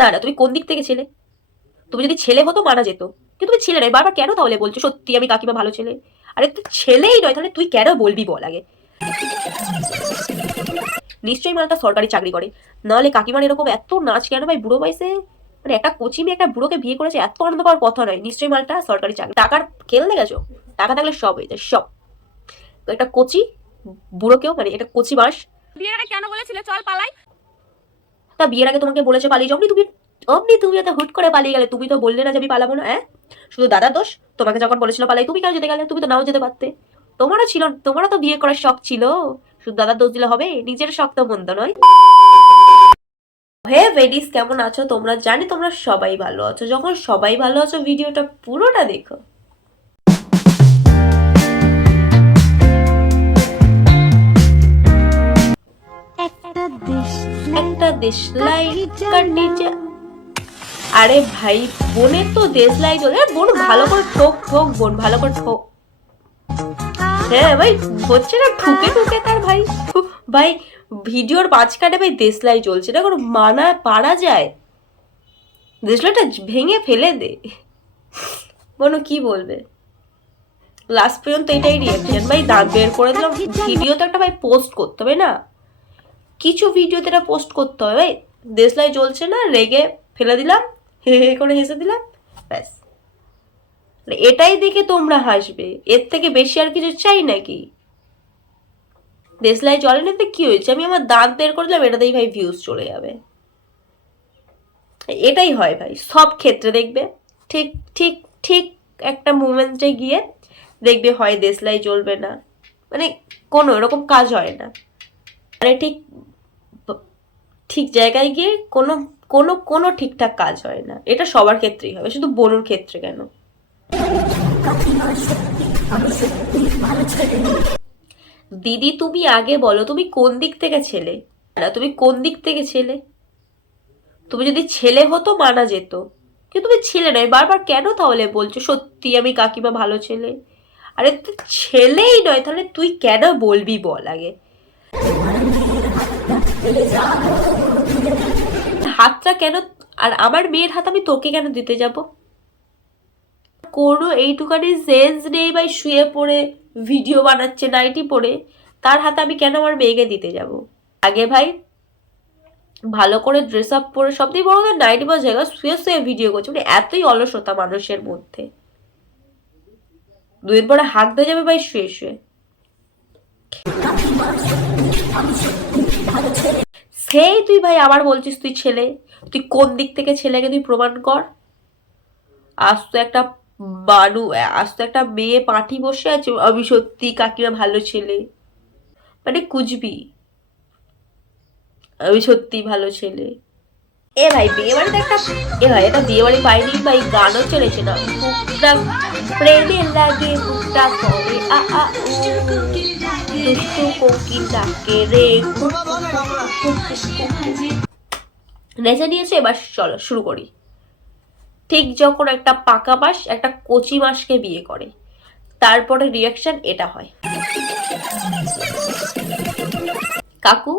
না না, তুমি কোন দিক থেকে ছেলে? তুমি যদি ছেলে হতো মানা যেত, কিন্তু তুমি ছেলে নয়। বারবার কেন তাহলে বলছো সত্যি আমি কাকিমা ভালো ছেলে? আরে তুই ছেলেই নয়, তাহলে তুই কেন বলবি বল আগে? নিশ্চয়ই মালটা সরকারি চাকরি করে, নাহলে কাকিমার এরকম এত নাচ কেন ভাই বুড়ো বয়সে? মানে একটা কোচি মেয়ে একটা বুড়োকে বিয়ে করেছে, এত আনন্দ পাওয়ার কথা নয়। নিশ্চয়ই মালটা সরকারি চাকরি। টাকার খেল দেখেছো? টাকা থাকলে সব হয়ে যায়, সব। তো একটা কোচি বুড়োকেও, মানে এটা কোচি মাস। বিয়ের আগে কেন বলেছিলে চল পালাই? তা বিয়ের আগে তোমাকে বলেছে পালিয়ে যাও, অমনি তুমি এত হুট করে পালিয়ে গেলে। তুমি তো বললে না যে আমি পালাবো না, হ্যাঁ? শুধু দাদার দোষ। তোমাকে যখন বলেছিল পালাই, তুমি কেন যেতে গেলে? তুমি তো নাও যেতে পারতে। তোমারও তো বিয়ে করার শখ ছিল। শুধু দাদার দোষ দিলে হবে? নিজের শখ তো মন্দ নয়। হে লেডিস, কেমন আছো তোমরা? জানি তোমরা সবাই ভালো আছো। যখন সবাই ভালো আছো, ভিডিওটা পুরোটা দেখো। একটা দেশলাই কাটি যা। আরে ভাই, বোনের তো দেশলাই চলে। বোন ভালো করে ঠোক ঠোক, বোন ভালো করে ঠোক। হ্যাঁ ভাই, হচ্ছে না ঠুকে ঠুকে তার ভাই। ভাই, ভিডিওর মাঝখানে ভাই দেশলাই চলছে, না কোনো মানা পারা যায়? দেশলাইটা ভেঙে ফেলে দে। বোনও কি বলবে? লাস্ট পর্যন্ত এটাই রিয়াকশন ভাই। দাঁত বের করে দিলাম। ভিডিও তো একটা ভাই পোস্ট করতে হবে না? কিছু ভিডিওতে এটা পোস্ট করতে হবে ভাই। দেশলাই জ্বলছে না, রেগে ফেলে দিলাম, হে হে করে হেসে দিলাম, ব্যাস। এটাই দেখে তোমরা হাসবে, এর থেকে বেশি আর কিছু চাই নাকি? দেশলাই জ্বলে না তো কি হয়েছে? আমি আমার দাঁত বের করে দিলাম, এটাতেই ভাই ভিউজ চলে যাবে। এটাই হয় ভাই সব ক্ষেত্রে, দেখবে। ঠিক ঠিক ঠিক একটা মুভমেন্টে গিয়ে দেখবে হয় দেশলাই জ্বলবে না, মানে কোনো এরকম কাজ হয় না। মানে ঠিক ঠিক জায়গায় গিয়ে কোনো কোনো কোনো ঠিকঠাক কাজ হয় না। এটা সবার ক্ষেত্রেই হবে, শুধু বনুর ক্ষেত্রে কেন? দিদি তুমি আগে বলো, তুমি কোন দিক থেকে ছেলে? না, তুমি কোন দিক থেকে ছেলে? তুমি যদি ছেলে হতো মানা যেত, কিন্তু তুমি ছেলে নয়। বারবার কেন তাহলে বলছো সত্যি আমি কাকিমা ভালো ছেলে? আরে তুই ছেলেই নয়, তাহলে তুই কেন বলবি বল আগে? হাতটা কেন? আর আমার মেয়ের হাত আমি তোকে কেন দিতে যাব? কোনো এইটুখানি সেন্স নেই ভাই, শুয়ে পড়ে ভিডিও বানাচ্ছে নাইটি পরে, তার হাতে আমি কেন আমার মেয়েকে দিতে যাব? আগে ভাই ভালো করে ড্রেস আপ পরে, সব থেকে বড় কথা নাইটি বা জায়গা শুয়ে শুয়ে ভিডিও করছে। মানে এতই অলসতা মানুষের মধ্যে। দুদিন পরে হাঁক দিয়ে যাবে ভাই শুয়ে শুয়ে। সেই তুই ভাই আবার বলছিস তুই ছেলে? তুই কোন দিক থেকে ছেলেকে তুই প্রমাণ কর। আজ তো একটা বানু, আজ তো একটা মেয়ে পাঠি বসে আছে আমি সত্যি কাকিমা ভালো ছেলে, মানে কুচবি আমি সত্যি ভালো ছেলে। এ ভাই বিয়ে বাড়িতে একটা, এ ভাই এটা বিয়ে বাড়ি পাইনি ভাই, গানও চলেছে না। বুকটা প্রেমে লাগে, বুকটা করে আ আ উ, দুষ্টু কোকিল ডাকে রে, নেচে নিয়েছে। এবার চলো শুরু করি। ঠিক যখন একটা পাকা মাস একটা কচি মাসকে বিয়ে করে, তারপরে রিয়াকশন এটা হয়। কাকু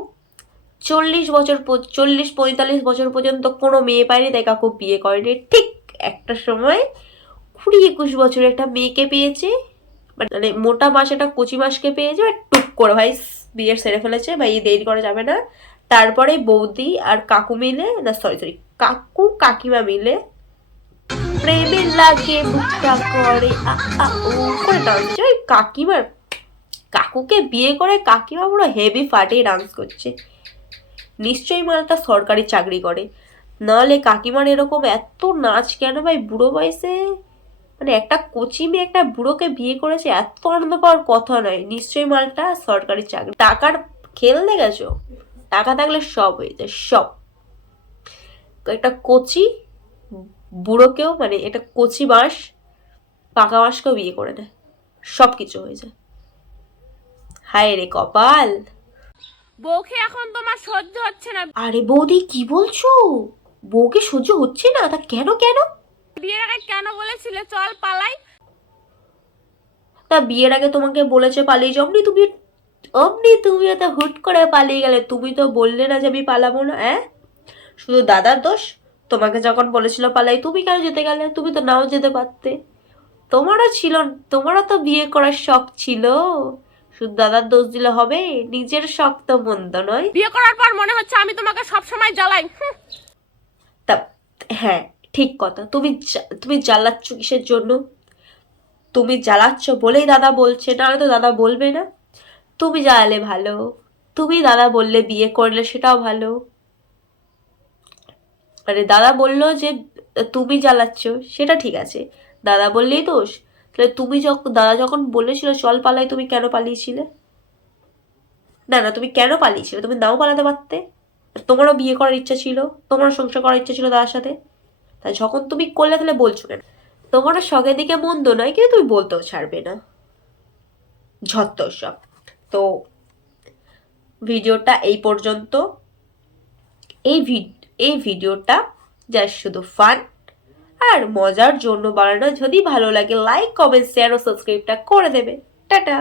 40 বছর, 40-45 বছর পর্যন্ত কোনো মেয়ে পায়নি, তাই কাকু বিয়ে করেনি। ঠিক একটা সময় 20-21 বছর একটা মেয়েকে পেয়েছে, মানে মোটা মাস একটা কচি মাসকে পেয়েছে, টুক করে ভাই বিয়ে সেরে ফেলেছে ভাই, দেরি করা যাবে না। তারপরে বৌদি আর কাকু মিলে, না সরি সরি, কাকু কাকিমা মিলে প্রেমে লাগে বুকটা করে আ আ উ করে ডান্স করছে। ওই কাকিমার, কাকুকে বিয়ে করে কাকিমা পুরো হেভি ফাটিয়ে ডান্স করছে। নিশ্চয়ই মালটা সরকারি চাকরি করে, নাহলে কাকিমার এরকম এত নাচ কেন ভাই বুড়ো বয়সে? মানে একটা কচি মেয়ে একটা বুড়োকে বিয়ে করেছে, এত আনন্দ পাওয়ার কথা নয়। নিশ্চয়ই মালটা সরকারি চাকরি। টাকার খেল দেখেছো? টাকা থাকলে সব হয়ে যায়, সব। একটা কচি বুড়োকেও, মানে এটা কচি মাস পাকা মাসকেও বিয়ে করে নেয়, সব কিছু হয়ে যায়। হায় রে কপাল। বউকে এখন তোমার সহ্য হচ্ছে না? আরে বৌদি কি বলছো? বউকে সহ্য হচ্ছে না? তা কেন কেন? বিয়ের আগে কেন বলেছিলে চল পালাই? তা বিয়ের আগে তোমাকে বলেছে পালিয়ে যাও, অমনি তুমি এত হুট করে পালিয়ে গেলে। তুমি তো বললে না যে আমি পালাবো না, হ্যাঁ? শুধু দাদার দোষ? তোমাকে যখন বলেছিল পালাই, তুমি কেন যেতে গেলে? তুমি তো নাও যেতে পারতে। তোমারও ছিল, তোমারও তো বিয়ে করার শখ ছিল। শুধু দাদার দোষ দিলে হবে? নিজের শখ তো মন্দ নয়। বিয়ে করার পর মনে হচ্ছে আমি তোমাকে সব সময় জ্বালাই। তা হ্যাঁ, ঠিক কথা। তুমি জ্বালাচ্ছ কিসের জন্য? তুমি জ্বালাচ্ছ বলেই দাদা বলছে, নাহলে তো দাদা বলবে না। তুমি জ্বালালে ভালো, তুমি দাদা বললে বিয়ে করলে সেটাও ভালো। মানে দাদা বললো যে তুমি জ্বালাচ্ছ, সেটা ঠিক আছে, দাদা বললেই দোষ। তাহলে তুমি যখন, দাদা যখন বলেছিল চল পালাই, তুমি কেন পালিয়েছিলে? না না, তুমি কেন পালিয়েছিলে? তুমি নাও পালাতে পারতে। তোমারও বিয়ে করার ইচ্ছা ছিল, তোমারও সংসার করার ইচ্ছা ছিল দাদার সাথে। তাই যখন তুমি করলে তাহলে বলছো কেন? তোমারও শখের দিকে মন্দ নয়, কিন্তু তুমি বলতেও ছাড়বে না। ঝত্তর সব। তো ভিডিওটা এই পর্যন্ত। এই এই ভিডিওটা জাস্ট শুধু ফান আর মজার জন্য বানানো। যদি ভালো লাগে লাইক, কমেন্ট, শেয়ার ও সাবস্ক্রাইবটা করে দেবে। টাটা।